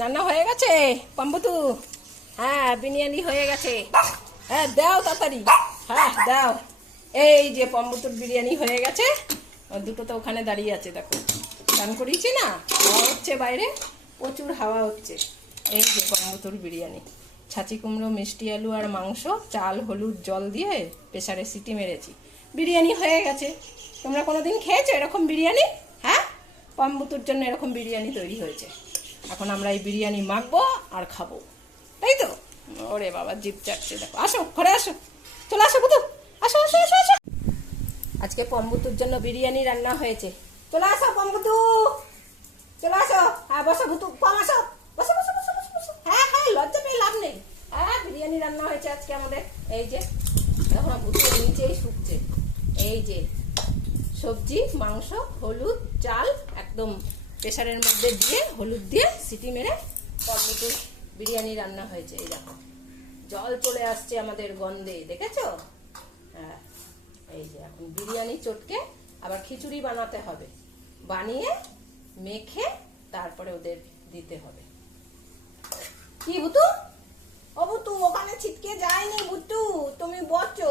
রান্না হয়ে গেছে পাম্বুতু। হ্যাঁ, বিরিয়ানি হয়ে গেছে। হ্যাঁ দাও তাড়াতাড়ি। হ্যাঁ দাও। এই যে পাম্বুতুর বিরিয়ানি হয়ে গেছে। দুটো তো ওখানে দাঁড়িয়ে আছে, দেখো গান করিয়েছি না, হাওয়া হচ্ছে বাইরে, প্রচুর হাওয়া হচ্ছে। এই যে পাম্বুতুর বিরিয়ানি, ছাঁচি কুমড়ো, মিষ্টি আলু আর মাংস, চাল হলুদ জল দিয়ে প্রেসারে সিটি মেরেছি। বিরিয়ানি হয়ে গেছে। তোমরা কোনোদিন খেয়েছো এরকম বিরিয়ানি? হ্যাঁ, পাম্বুতুর জন্য এরকম বিরিয়ানি তৈরি হয়েছে। এখন আমরা এই বিরিয়ানি মাখবো আর খাবো, তাই তো? ওরে বাবা, জিভ চাটছে। দেখো, আসো ঘরে আসো, চলে আসো বুতু, আসো আসো আসো আসো। আজকে পম্বুতুর জন্য বিরিয়ানি রান্না হয়েছে। চলে আসো পম্বুতু, চলে আসো। হ্যাঁ বসো ভুতু, কম আসো, বসো বসো বসো বসো বসো। হ্যাঁ হ্যাঁ, লজ্জা পেয়ে লাভ নেই। হ্যাঁ, বিরিয়ানি রান্না হয়েছে আজকে আমাদের। এই যে এখন ভুতুর নিচেই শুকছে। এই যে সবজি, মাংস, হলুদ, চাল একদম প্রেসারের মধ্যে দিয়ে হলুদ দিয়ে সিটি মেরে পম্বুতুর বিরিয়ানি রান্না হয়েছে। এই দেখো জল চলে আসছে আমাদের গন্ধে, দেখেছো? হ্যাঁ, এই যে এখন বিরিয়ানি চটকে আবার খিচুড়ি বানাতে হবে, বানিয়ে মেখে তারপরে ওদের দিতে হবে। কি বুতু? ও বুতু, ওখানে ছিটকে যায়নি বুতু, তুমি বচো।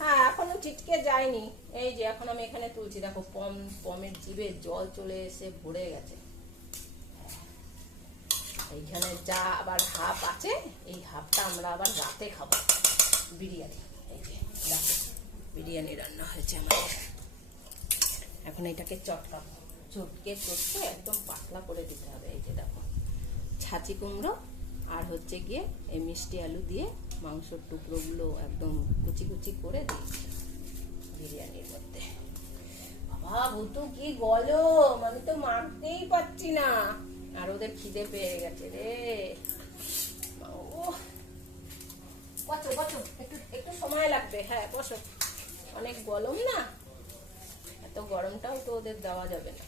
হ্যাঁ, এখনো ছিটকে যায়নি। এই যে এখন আমি এখানে তুলছি, দেখো পমের জিভে জল চলে এসে ভরে গেছে। এইখানে যা আবার হাফ আছে, এই হাফটা আমরা আবার রাতে খাবো বিরিয়ানি। এই যে দেখো বিরিয়ানি রান্না হয়েছে আমাদের। এখন এটাকে চটকাবো, চটকে একদম পাতলা করে দিতে হবে। এই যে দেখো ছাঁচি কুমড়ো আর হচ্ছে গিয়ে এই মিষ্টি আলু দিয়ে মাংসর টুকরোগুলো একদম কুচি কুচি করে দিয়েছি বিরিয়ানির মধ্যে। বাবা ভুতু, কি গরম, আমি তো মাখতেই পারছি না। আর ওদের খিদে পেয়ে গেছে রে। বসো বসো, একটু সময় লাগবে। হ্যাঁ বসো, অনেক গরম না, এত গরমটাও তো ওদের দেওয়া যাবে না।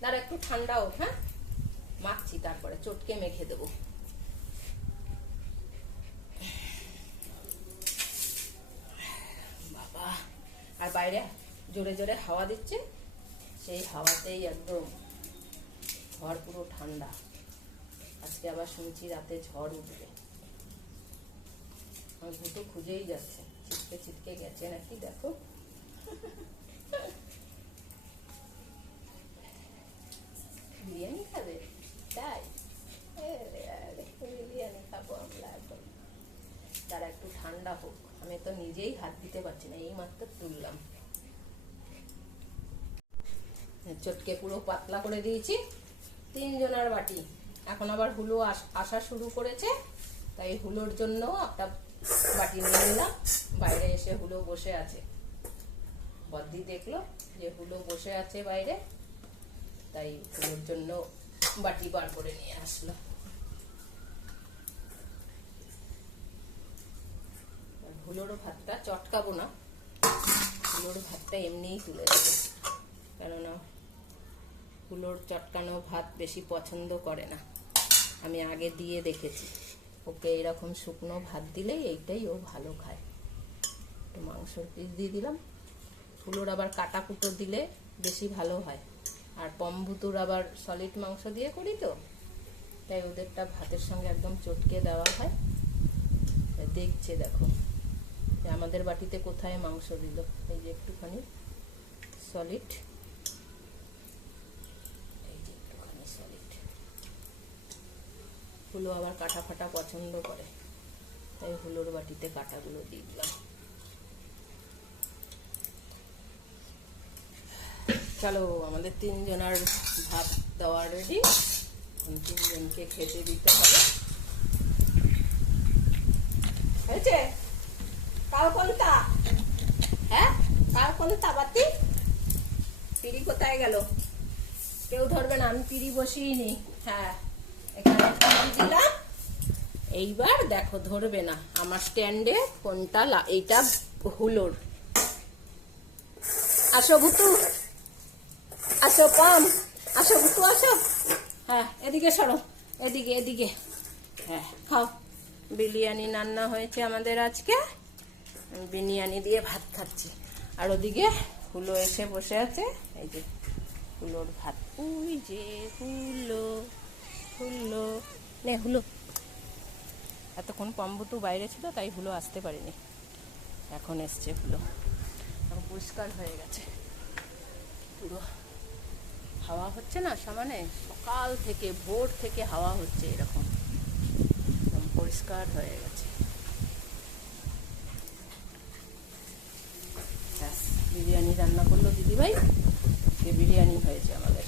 দাঁড়া একটু ঠান্ডা হোক। হ্যাঁ, মাখছি, তারপরে চটকে মেখে দেবো। বাবা, আর বাইরে জোরে জোরে হাওয়া দিচ্ছে, সেই হাওয়াতেই একদম ঘর পুরো ঠান্ডা। আজকে আবার শুনছি রাতে ঝড় উঠবে। আমার ভুতো খুঁজেই যাচ্ছে, ছিটকে ছিটকে গেছে নাকি দেখো। বিরিয়ানি খাবে? তাই বিরিয়ানি খাবো আমরা এখন। তারা একটু ঠান্ডা হোক, আমি তো নিজেই হাত দিতে পারছি না, এই মাত্র তুললাম। চটকে পুরো পাতলা করে দিয়েছি। 3 জনের বাটি। এখন আবার হুলো আসা শুরু করেছে, তাই হুলোর জন্য একটা বাটি নিয়ে নিলাম। বাইরে এসে হুলো বসে আছে, বদ্দি দেখলো যে হুলো বসে আছে বাইরে, তাই হুলোর জন্য বাটি বার করে নিয়ে আসলো। হুলোর ভাতটা চটকাবো না, হুলোর ভাতটা এমনিই তুলে দেবো, কেননা হুলোর চটকানো ভাত বেশি পছন্দ করে না। আমি আগে দিয়ে দেখেছি, ওকে এরকম শুকনো ভাত দিলেই এইটাই ও ভালো খায়। একটু মাংসর পিস দিয়ে দিলাম। হুলোর আবার কাটা কুটো দিলে বেশি ভালো হয়, আর পম্বুতুর আবার সলিড মাংস দিয়ে করি তো, তাই ওদেরটা ভাতের সঙ্গে একদম চটকে দেওয়া হয়। দেখছে দেখো যে আমাদের বাটিতে কোথায় মাংস দিল। এই যে একটুখানি সলিড, এই যে একটুখানি সলিড। হুলো আবার কাটা ফাটা পছন্দ করে, তাই হুলোর বাটিতে কাটাগুলো দিয়ে দিলাম। চলো, আমাদের 3 জনের ভাত দেওয়া রেডি। 3 জনকে খেতে দিতে হবে। হয়েছে? কাল কোনটা? হ্যাঁ, কাল কোনটা বাতি? পিড়ি কোথায় গেল? কেউ ধরবে না, আমি পিড়ি বসিয়ে নি। হ্যাঁ, এখানে দিলাম। এইবার দেখো ধরবে না আমার স্ট্যান্ডে কোনটা। এইটা হুলোর। আসো ভুতু, আসো পাম, আসো ভুতু আসো। হ্যাঁ, এদিকে সরো, এদিকে এদিকে। হ্যাঁ খাও, বিরিয়ানি রান্না হয়েছে আমাদের আজকে। বিরিয়ানি দিয়ে ভাত খাচ্ছি, আর ওদিকে হুলো এসে বসে আছে। এই যে হুলোর ভাত, ওই যে হুলো, নে হুলো। এতক্ষণ পম্বুতু বাইরে ছিল, তাই হুলো আসতে পারেনি, এখন এসছে হুলো। এখন পরিষ্কার হয়ে গেছে পুরো। হাওয়া হচ্ছে না সমানে, সকাল থেকে ভোর থেকে হাওয়া হচ্ছে, এরকম একদম পরিষ্কার হয়ে গেছে। ব্যাস, বিরিয়ানি রান্না করলো দিদিভাই, বিরিয়ানি হয়েছে আমাদের।